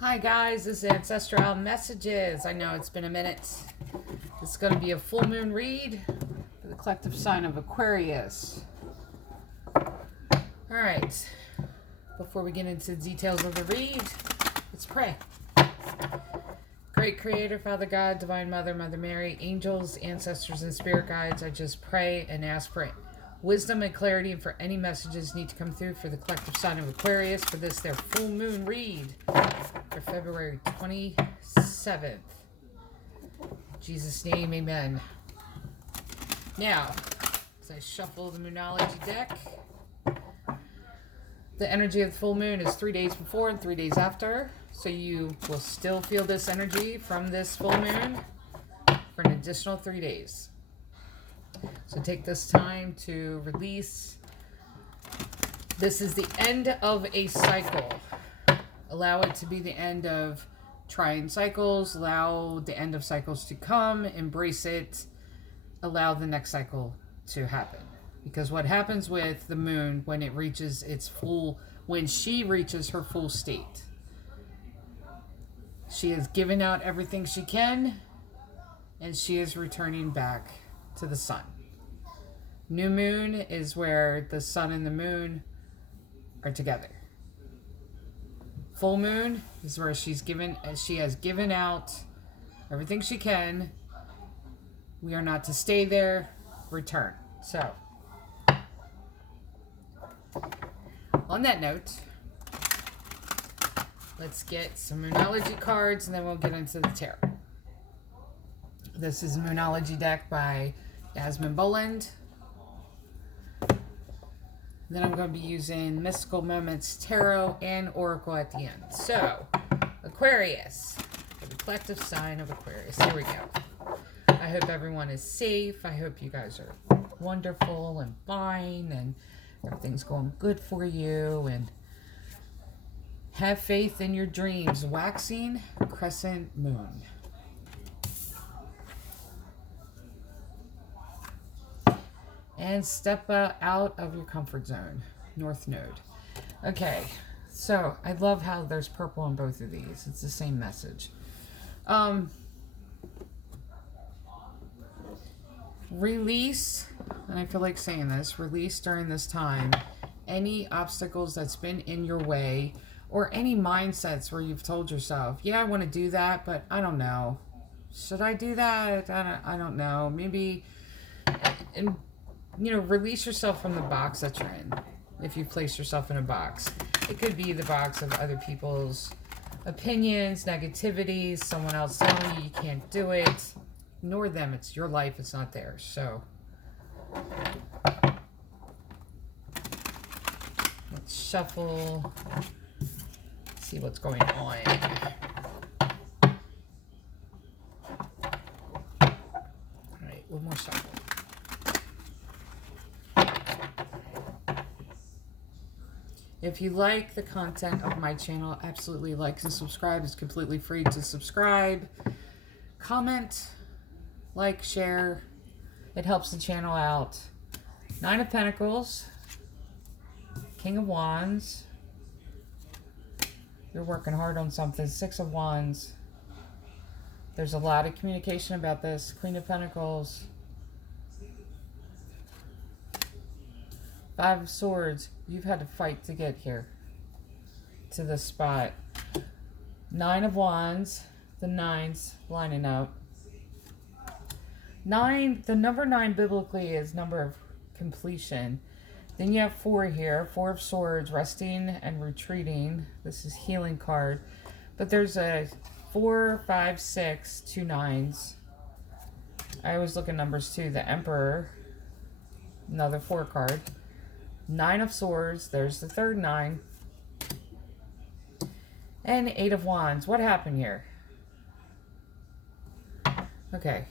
Hi guys, this is Ancestral Messages. I know it's been a minute. It's going to be a full moon read for the collective sign of Aquarius. Alright, before we get into the details of the read, let's pray. Great Creator, Father God, Divine Mother, Mother Mary, angels, ancestors, and spirit guides, I just pray and ask for wisdom and clarity and for any messages need to come through for the collective sign of Aquarius for this, their full moon read for February 27th. In Jesus' name, amen. Now, as I shuffle the Moonology deck, the energy of the full moon is 3 days before and 3 days after. So you will still feel this energy from this full moon for an additional 3 days. So take this time to release. This is the end of a cycle. Allow it to be the end of trying cycles. Allow the end of cycles to come. Embrace it. Allow the next cycle to happen. Because what happens with the moon when it reaches its full, when she reaches her full state, she has given out everything she can, and she is returning back to the sun. New moon is where the sun and the moon are together. Full moon is where she has given out everything she can. We are not to stay there, return. So, on that note, let's get some Moonology cards and then we'll get into the tarot. This is a Moonology deck by Yasmin Boland. Then I'm going to be using Mystical Moments Tarot and Oracle at the end. So, Aquarius, the collective sign of Aquarius. Here we go. I hope everyone is safe. I hope you guys are wonderful and fine and everything's going good for you. And have faith in your dreams. Waxing crescent moon. And step out of your comfort zone. North Node. Okay, so I love how there's purple on both of these. It's the same message. Release, and I feel like saying this, release during this time any obstacles that's been in your way or any mindsets where you've told yourself, yeah, I want to do that, but I don't know. Should I do that? I don't know. Maybe, and release yourself from the box that you're in. If you place yourself in a box, it could be the box of other people's opinions, negativities, someone else telling you you can't do it. Ignore them. It's your life. It's not theirs. So let's shuffle. See what's going on. All right, one more shuffle. If you like the content of my channel, absolutely like and subscribe. It's completely free to subscribe. Comment, like, share. It helps the channel out. 9 of Pentacles. King of Wands. You're working hard on something. 6 of Wands. There's a lot of communication about this. Queen of Pentacles. 5 of Swords. You've had to fight to get here. To this spot. 9 of Wands. The 9s lining up. 9. The number 9 biblically is number of completion. Then you have 4 here. 4 of Swords. Resting and retreating. This is healing card. But there's a 4, 5, 6, 2 9s. I always look at numbers too. The Emperor. Another 4 card. 9 of Swords. There's the third 9. And 8 of Wands. What happened here? Okay.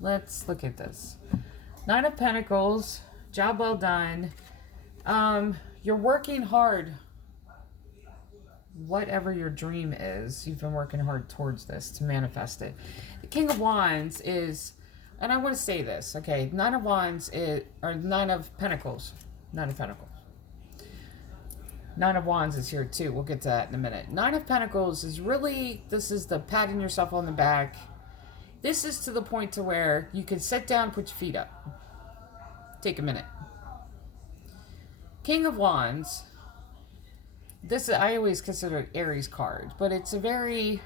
Let's look at this. 9 of Pentacles. Job well done. You're working hard. Whatever your dream is, you've been working hard towards this to manifest it. The King of Wands is, and I want to say this, okay? 9 of Wands is, or 9 of Pentacles. 9 of Pentacles. Nine of Wands is here too. We'll get to that in a minute. Nine of Pentacles is really, this is the patting yourself on the back. This is to the point to where you can sit down, put your feet up. Take a minute. King of Wands. This is, I always consider it Aries card, but it's a very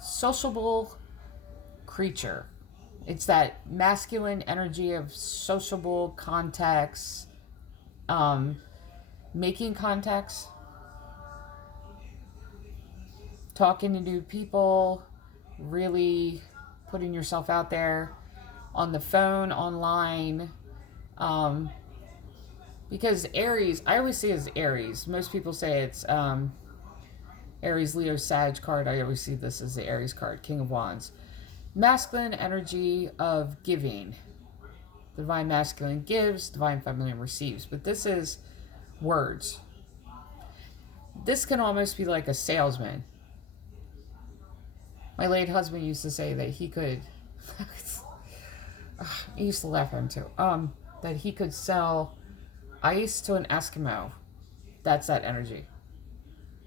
sociable creature. It's that masculine energy of sociable contacts, making contacts, talking to new people, really putting yourself out there on the phone, online, because Aries, I always see it as Aries. Most people say it's Aries, Leo, Sag card. I always see this as the Aries card, King of Wands. Masculine energy of giving. The divine masculine gives, divine feminine receives. But this is words. This can almost be like a salesman. My late husband used to say that he could, I used to laugh at him too, that he could sell ice to an Eskimo. That's that energy.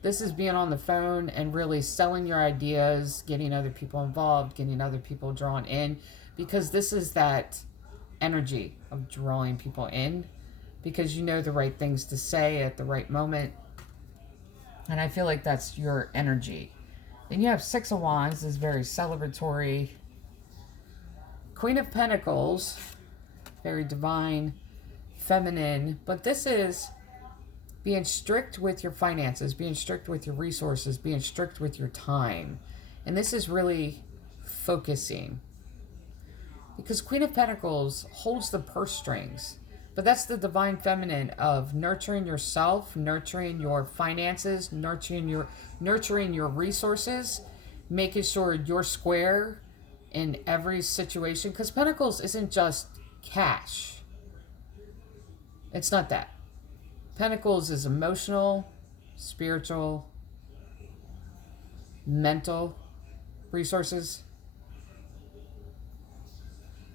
This is being on the phone and really selling your ideas, getting other people involved, getting other people drawn in, because this is that energy of drawing people in, because you know the right things to say at the right moment. And I feel like that's your energy. Then you have Six of Wands, is very celebratory. Queen of Pentacles, very divine, feminine, but this is being strict with your finances, being strict with your resources, being strict with your time. And this is really focusing. Because Queen of Pentacles holds the purse strings. But that's the divine feminine of nurturing yourself, nurturing your finances, nurturing your resources, making sure you're square in every situation. Because Pentacles isn't just cash. It's not that. Pentacles is emotional, spiritual, mental resources.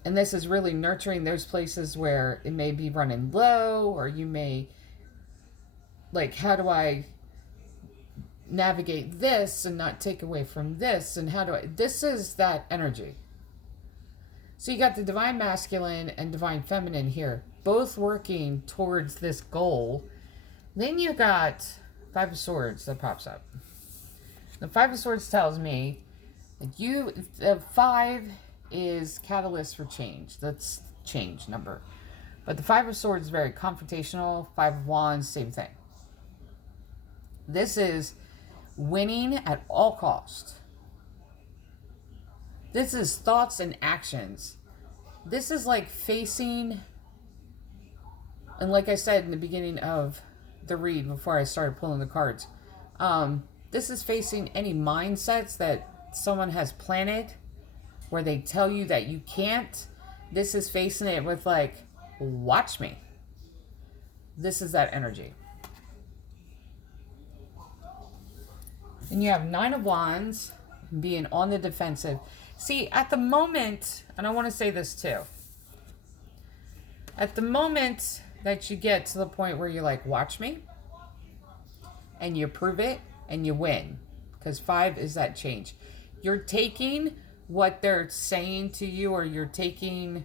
And this is really nurturing those places where it may be running low, or you may, like, how do I navigate this and not take away from this? And how do I, this is that energy. So you got the divine masculine and divine feminine here, both working towards this goal. Then you got Five of Swords that pops up. The Five of Swords tells me that five is catalyst for change. That's change number. But the Five of Swords is very confrontational. Five of Wands, same thing. This is winning at all cost. This is thoughts and actions. This is like facing, and like I said in the beginning of the read before I started pulling the cards, this is facing any mindsets that someone has planted where they tell you that you can't. This is facing it with, like, watch me. This is that energy. And you have Nine of Wands being on the defensive. See, at the moment, and I want to say this too, at the moment that you get to the point where you're like, watch me, and you prove it, and you win, because five is that change. You're taking what they're saying to you, or you're taking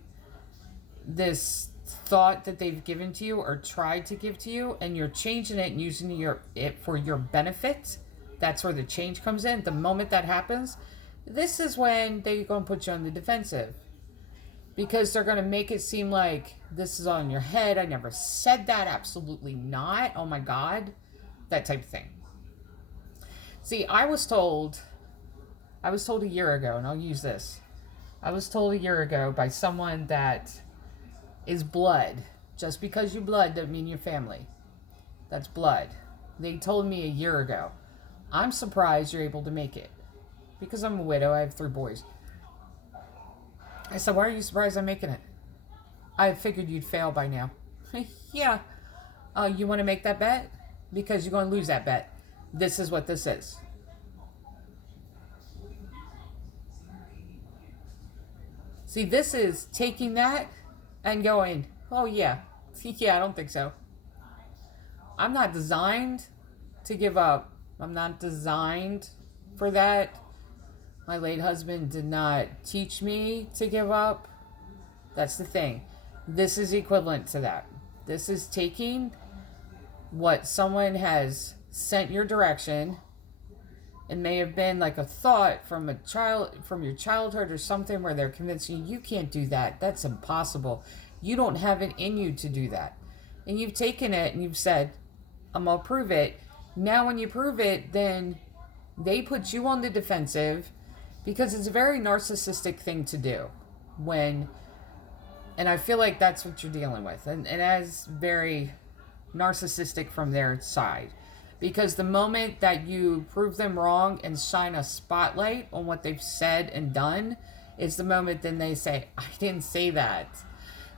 this thought that they've given to you or tried to give to you, and you're changing it and using it for your benefit. That's where the change comes in. The moment that happens, this is when they're going to put you on the defensive, because they're going to make it seem like this is all in your head. I never said that. Absolutely not. Oh my God. That type of thing. See, I was told a year ago, and I'll use this. I was told a year ago by someone that is blood. Just because you're blood doesn't mean you're family. That's blood. They told me a year ago. I'm surprised you're able to make it. Because I'm a widow, I have 3 boys. I said, why are you surprised I'm making it? I figured you'd fail by now. Yeah. You want to make that bet? Because you're going to lose that bet. This is what this is. See, this is taking that and going, oh yeah, I don't think so. I'm not designed to give up. I'm not designed for that. My late husband did not teach me to give up. That's the thing. This is equivalent to that. This is taking what someone has sent your direction. It may have been like a thought from a child, from your childhood or something, where they're convincing you can't do that. That's impossible. You don't have it in you to do that. And you've taken it and you've said, I'm going to prove it. Now when you prove it, then they put you on the defensive, because it's a very narcissistic thing to do. And I feel like that's what you're dealing with. And as very narcissistic from their side. Because the moment that you prove them wrong and shine a spotlight on what they've said and done, is the moment then they say, I didn't say that.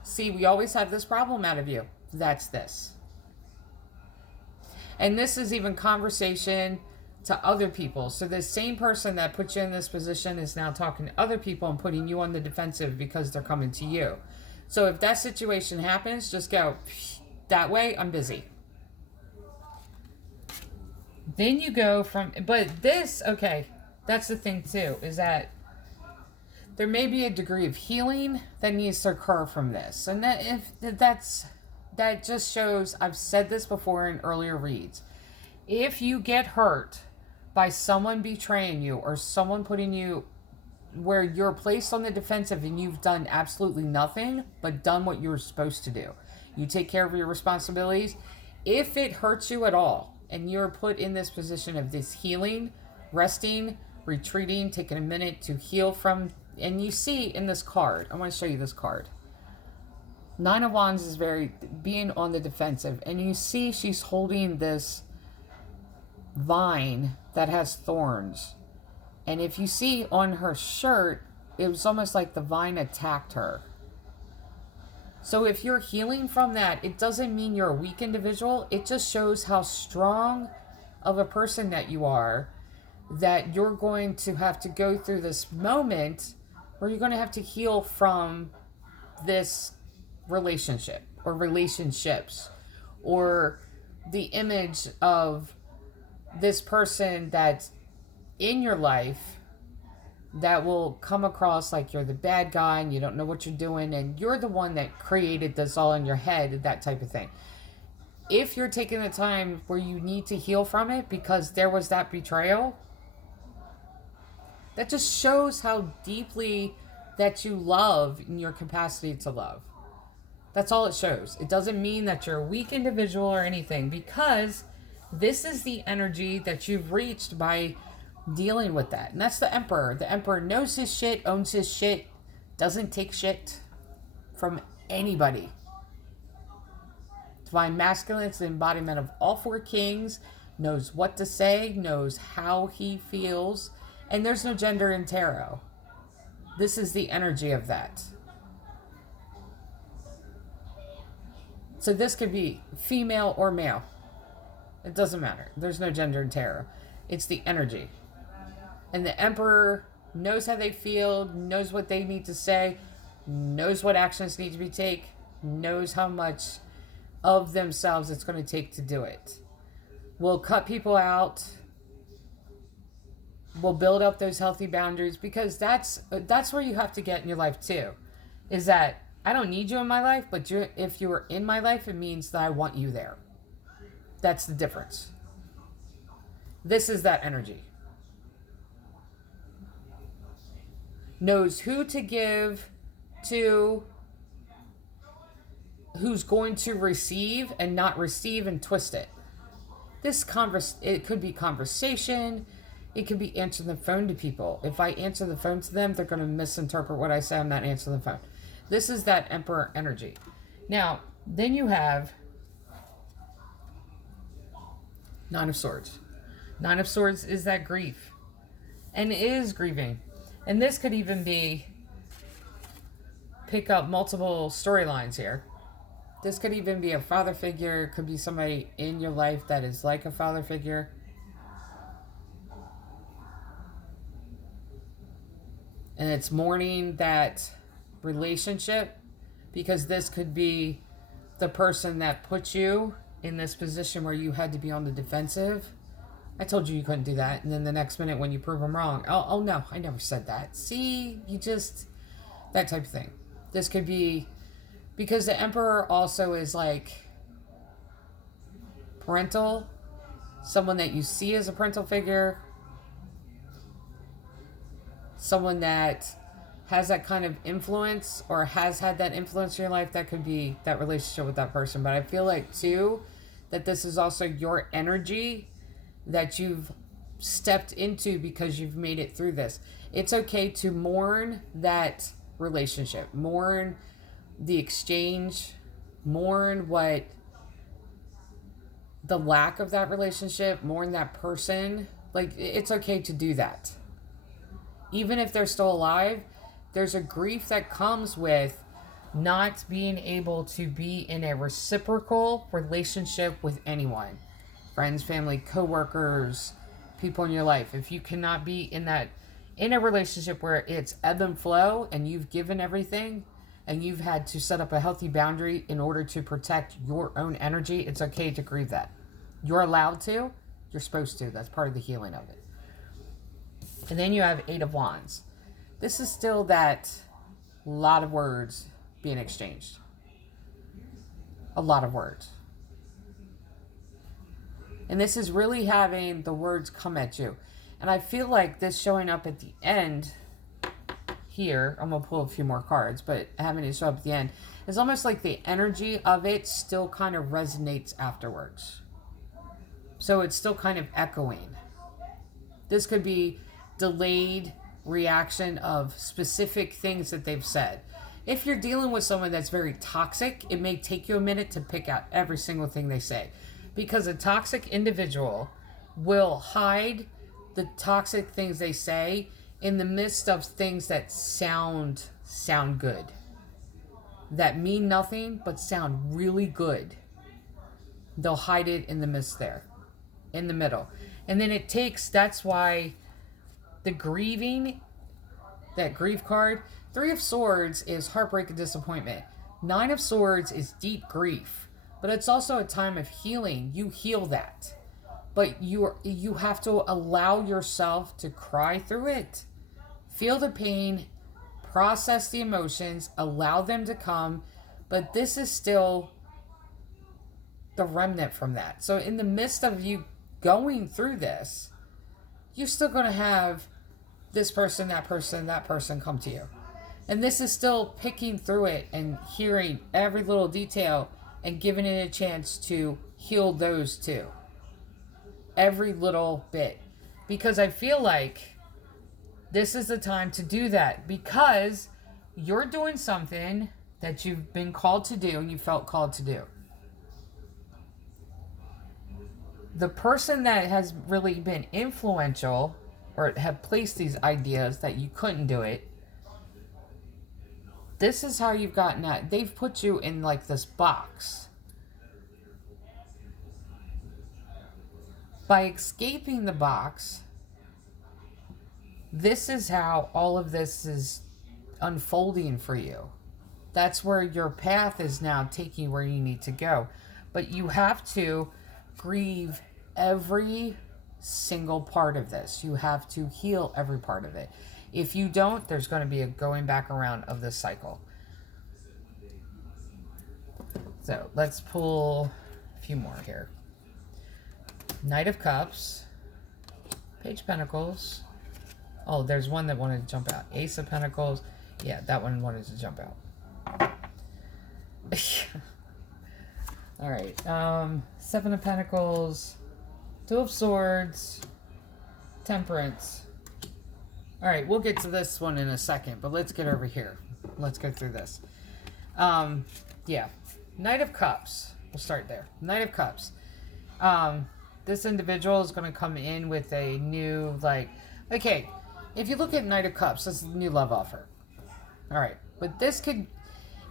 See, we always have this problem out of you. That's this. And this is even conversation to other people. So the same person that put you in this position is now talking to other people and putting you on the defensive because they're coming to you. So if that situation happens, just go, that way, I'm busy. Then you go from, but this, okay, that's the thing too, is that there may be a degree of healing that needs to occur from this. And that just shows, I've said this before in earlier reads, if you get hurt by someone betraying you or someone putting you where you're placed on the defensive and you've done absolutely nothing but done what you were supposed to do, you take care of your responsibilities. If it hurts you at all and you're put in this position of this healing, resting, retreating, taking a minute to heal from, and you see in this card, I want to show you this card. Nine of Wands is very being on the defensive, and you see she's holding this vine that has thorns. And if you see on her shirt, it was almost like the vine attacked her. So if you're healing from that, it doesn't mean you're a weak individual. It just shows how strong of a person that you are, that you're going to have to go through this moment where you're going to have to heal from this relationship or relationships, or the image of this person that's in your life that will come across like you're the bad guy and you don't know what you're doing and you're the one that created this all in your head, that type of thing. If you're taking the time where you need to heal from it because there was that betrayal, that just shows how deeply that you love in your capacity to love. That's all it shows. It doesn't mean that you're a weak individual or anything, because this is the energy that you've reached by dealing with that. And that's the Emperor. The Emperor knows his shit, owns his shit, doesn't take shit from anybody. Divine Masculine is the embodiment of all four kings, knows what to say, knows how he feels, and there's no gender in tarot. This is the energy of that. So this could be female or male. It doesn't matter. There's no gender in tarot. It's the energy. And the Emperor knows how they feel, knows what they need to say, knows what actions need to be taken, knows how much of themselves it's going to take to do it. Will cut people out. Will build up those healthy boundaries, because that's where you have to get in your life too. Is that I don't need you in my life, but if you're in my life, it means that I want you there. That's the difference. This is that energy. Knows who to give to, who's going to receive and not receive and twist it. It could be conversation. It could be answering the phone to people. If I answer the phone to them, they're going to misinterpret what I say. I'm not answering the phone. This is that Emperor energy. Now, then you have Nine of Swords. Nine of Swords is that grief. And it is grieving. And this could even be, pick up multiple storylines here. This could even be a father figure. It could be somebody in your life that is like a father figure. And it's mourning that relationship, because this could be the person that put you in this position where you had to be on the defensive. I told you couldn't do that. And then the next minute when you prove them wrong, oh no, I never said that. See, that type of thing. This could be, because the Emperor also is like parental, someone that you see as a parental figure, someone that has that kind of influence or has had that influence in your life. That could be that relationship with that person. But I feel like too that this is also your energy that you've stepped into because you've made it through this. It's okay to mourn that relationship, mourn the exchange, mourn what the lack of that relationship, mourn that person. Like, it's okay to do that. Even if they're still alive, there's a grief that comes with not being able to be in a reciprocal relationship with anyone. Friends, family, coworkers, people in your life. If you cannot be in a relationship where it's ebb and flow and you've given everything and you've had to set up a healthy boundary in order to protect your own energy, it's okay to grieve that. You're allowed to. You're supposed to. That's part of the healing of it. And then you have Eight of Wands. This is still that lot of words being exchanged. A lot of words. And this is really having the words come at you. And I feel like this showing up at the end here, I'm going to pull a few more cards, but having it show up at the end, it's almost like the energy of it still kind of resonates afterwards. So it's still kind of echoing. This could be delayed reaction of specific things that they've said. If you're dealing with someone that's very toxic, it may take you a minute to pick out every single thing they say. Because a toxic individual will hide the toxic things they say in the midst of things that sound good. That mean nothing, but sound really good. They'll hide it in the midst there. In the middle. And then that's why the grieving, that grief card, Three of Swords is heartbreak and disappointment. Nine of Swords is deep grief. But it's also a time of healing. You heal that. But you have to allow yourself to cry through it. Feel the pain. Process the emotions. Allow them to come. But this is still the remnant from that. So in the midst of you going through this, you're still going to have this person, that person come to you. And this is still picking through it and hearing every little detail and giving it a chance to heal those too. Every little bit. Because I feel like this is the time to do that. Because you're doing something that you've been called to do and you felt called to do. The person that has really been influential or have placed these ideas that you couldn't do it, this is how you've gotten that. They've put you in like this box. By escaping the box, this is how all of this is unfolding for you. That's where your path is now taking where you need to go. But you have to grieve every single part of this. You have to heal every part of it. If you don't, there's going to be a going back around of this cycle. So let's pull a few more here. Knight of Cups, Page of Pentacles. Oh, there's one that wanted to jump out. Ace of Pentacles. Yeah, that one wanted to jump out. All right. Seven of Pentacles, Two of Swords, Temperance. All right, we'll get to this one in a second, but let's get over here. Let's go through this. Yeah. Knight of Cups. We'll start there. Knight of Cups. This individual is going to come in with a new, okay, if you look at Knight of Cups, this is a new love offer. All right, but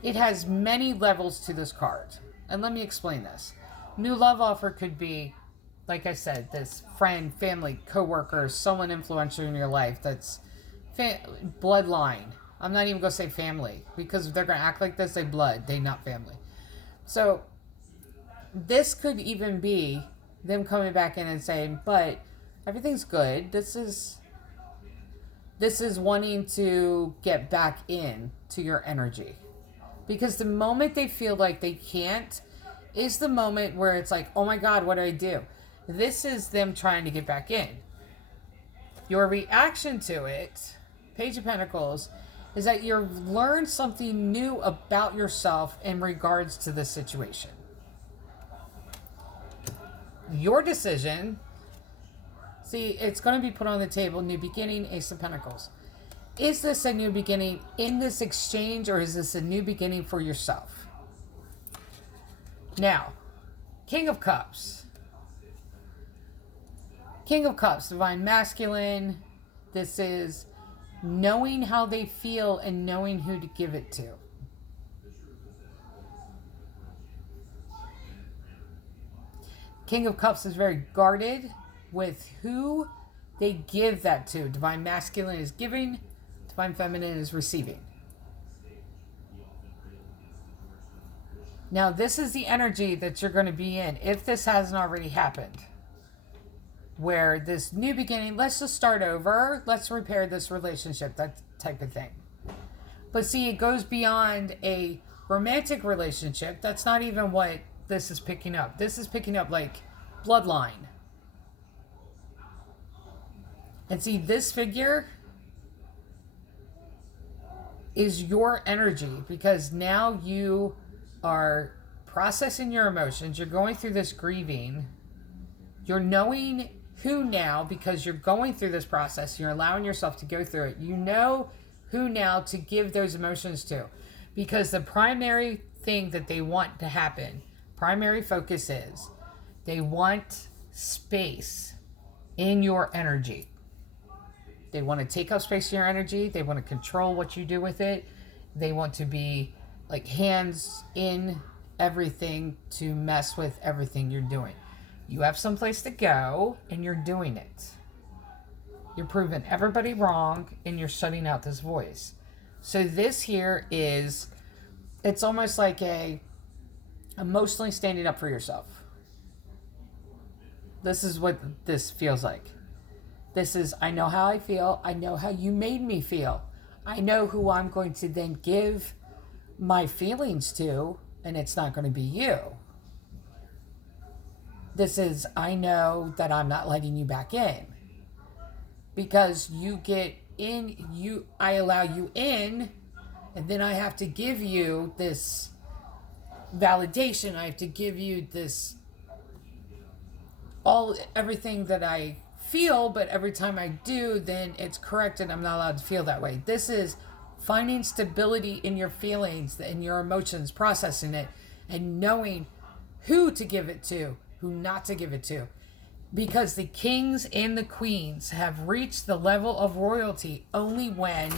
it has many levels to this card. And let me explain this. New love offer could be, like I said, this friend, family, coworker, someone influential in your life that's bloodline. I'm not even going to say family because if they're going to act like this, they blood, they not family. So this could even be them coming back in and saying, but everything's good. This is wanting to get back in to your energy. Because the moment they feel like they can't is the moment where it's like, oh my God, what do I do? This is them trying to get back in. Your reaction to it, Page of Pentacles, is that you've learned something new about yourself in regards to this situation. Your decision, see, it's going to be put on the table, new beginning, Ace of Pentacles. Is this a new beginning in this exchange, or is this a new beginning for yourself? Now, King of Cups. King of Cups, Divine Masculine. This is knowing how they feel and knowing who to give it to. King of Cups is very guarded with who they give that to. Divine Masculine is giving. Divine Feminine is receiving. Now, this is the energy that you're going to be in if this hasn't already happened. Where this new beginning, let's just start over. Let's repair this relationship, that type of thing. But see, it goes beyond a romantic relationship. That's not even what this is picking up. This is picking up like bloodline. And see, this figure is your energy, because now you are processing your emotions. You're going through this grieving. You're knowing who now, because you're going through this process. You're allowing yourself to go through it. You know who now to give those emotions to, because the primary thing that they want to happen, primary focus is they want space in your energy. They want to take up space in your energy. They want to control what you do with it. They want to be like hands in everything to mess with everything you're doing. You have someplace to go and you're doing it. You're proving everybody wrong and you're shutting out this voice. So this here is, it's almost like a emotionally standing up for yourself. This is what this feels like. This is, I know how I feel. I know how you made me feel. I know who I'm going to then give my feelings to, and it's not going to be you. This is, I know that I'm not letting you back in. Because you get in, I allow you in, and then I have to give you this validation. I have to give you this, everything that I feel, but every time I do, then it's corrected. I'm not allowed to feel that way. This is finding stability in your feelings and your emotions, processing it, and knowing who to give it to, who not to give it to. Because the kings and the queens have reached the level of royalty only when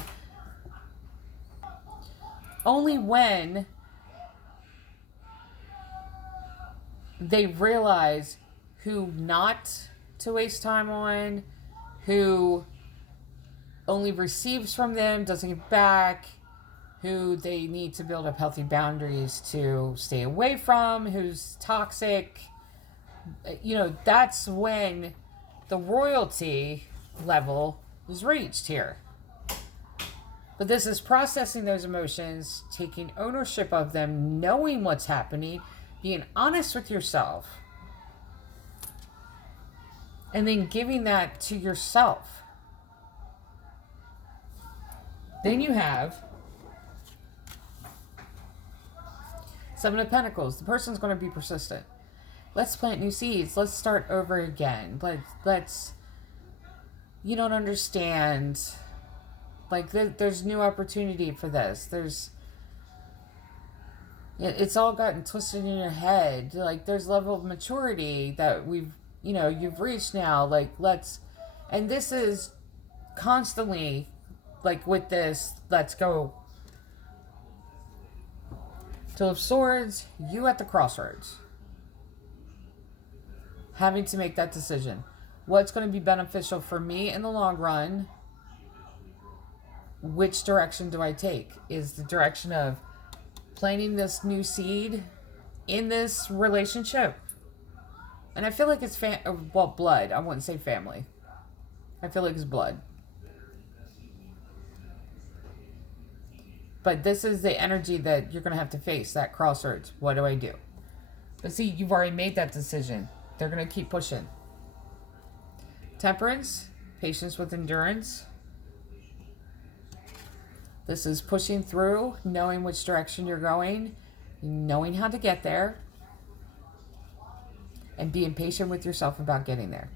they realize who not to waste time on, who only receives from them, doesn't give back, who they need to build up healthy boundaries to stay away from, who's toxic. You know, that's when the royalty level is reached here. But this is processing those emotions, taking ownership of them, knowing what's happening, being honest with yourself, and then giving that to yourself. Then you have Seven of Pentacles. The person's going to be persistent. Let's plant new seeds. Let's start over again. Let's you don't understand. Like, there's new opportunity for this. It's all gotten twisted in your head. Like, there's level of maturity that you've reached now. Like, and this is constantly, like, with this, let's go. Two of Swords, you at the crossroads. Having to make that decision. What's going to be beneficial for me in the long run? Which direction do I take? Is the direction of planting this new seed in this relationship. And I feel like it's blood. I wouldn't say family. I feel like it's blood. But this is the energy that you're going to have to face, that crossroads. What do I do? But see, you've already made that decision. They're going to keep pushing. Temperance, patience with endurance. This is pushing through, knowing which direction you're going, knowing how to get there, and being patient with yourself about getting there.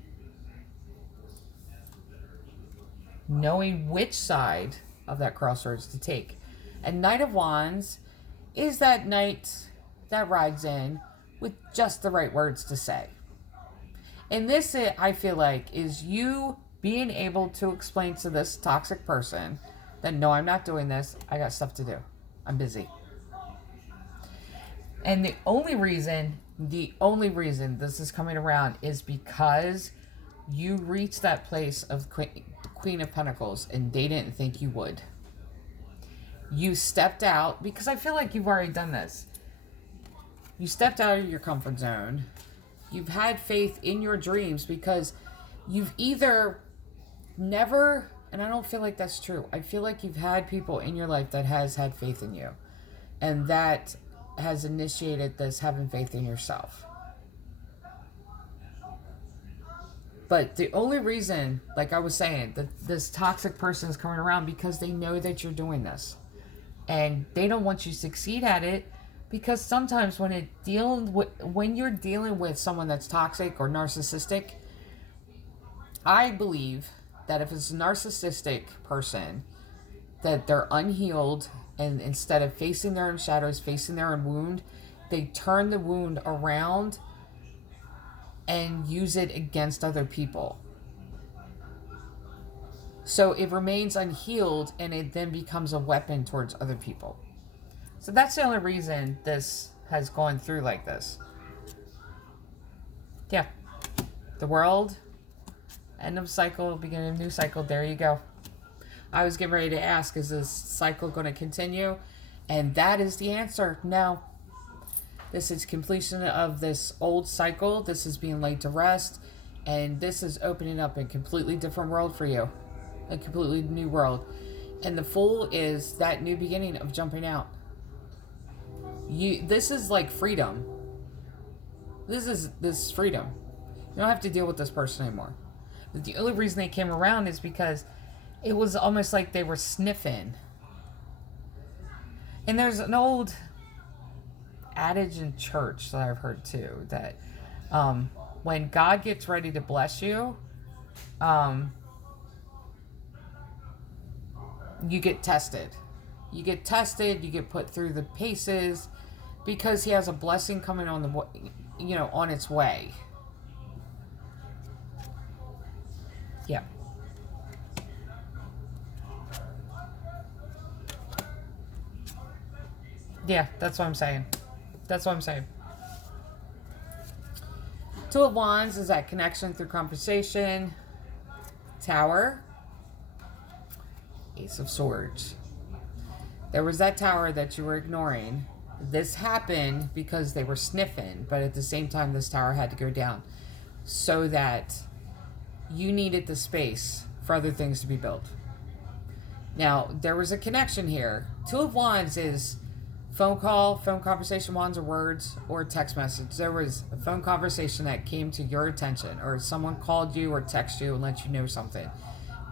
Knowing which side of that crossroads to take. And Knight of Wands is that knight that rides in with just the right words to say. And this, I feel like, is you being able to explain to this toxic person that, no, I'm not doing this. I got stuff to do. I'm busy. And the only reason this is coming around is because you reached that place of Queen of Pentacles and they didn't think you would. You stepped out, because I feel like you've already done this. You stepped out of your comfort zone. You've had faith in your dreams because you've either never, and I don't feel like that's true. I feel like you've had people in your life that has had faith in you. And that has initiated this having faith in yourself. But the only reason, like I was saying, that this toxic person is coming around because they know that you're doing this. And they don't want you to succeed at it, because sometimes when you're dealing with someone that's toxic or narcissistic, I believe that if it's a narcissistic person, that they're unhealed, and instead of facing their own shadows, facing their own wound, they turn the wound around and use it against other people. So it remains unhealed, and it then becomes a weapon towards other people. So that's the only reason this has gone through like this. Yeah. The world, end of cycle, beginning of new cycle. There you go. I was getting ready to ask, is this cycle going to continue? And that is the answer. No. This is completion of this old cycle. This is being laid to rest. And this is opening up a completely different world for you. A completely new world. And the Fool is that new beginning of jumping out. This is like freedom. This is freedom. You don't have to deal with this person anymore. But the only reason they came around is because it was almost like they were sniffing. And there's an old adage in church that I've heard too, that when God gets ready to bless you, you get tested. You get tested, you get put through the paces, because he has a blessing coming on on its way. Yeah. Yeah, that's what I'm saying. That's what I'm saying. Two of Wands is that connection through conversation. Tower. Ace of Swords. There was that tower that you were ignoring. This happened because they were sniffing, but at the same time, this tower had to go down so that you needed the space for other things to be built. Now, there was a connection here. Two of Wands is phone call, phone conversation, wands are words, or text message. There was a phone conversation that came to your attention, or someone called you or texted you and let you know something.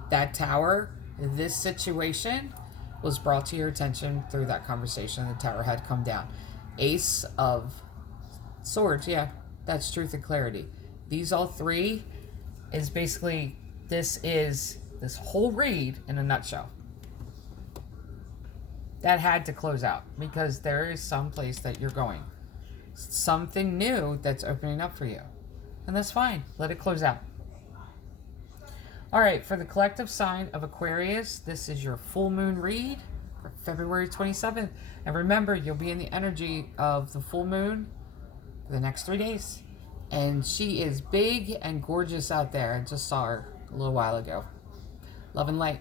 That tower, this situation, was brought to your attention through that conversation. The tower had come down. Ace of Swords, yeah, that's truth and clarity. These all three is basically, this is this whole read in a nutshell. That had to close out because there is some place that you're going. Something new that's opening up for you. And that's fine. Let it close out. All right, for the collective sign of Aquarius, this is your full moon read for February 27th. And remember, you'll be in the energy of the full moon for the next 3 days. And she is big and gorgeous out there. I just saw her a little while ago. Love and light.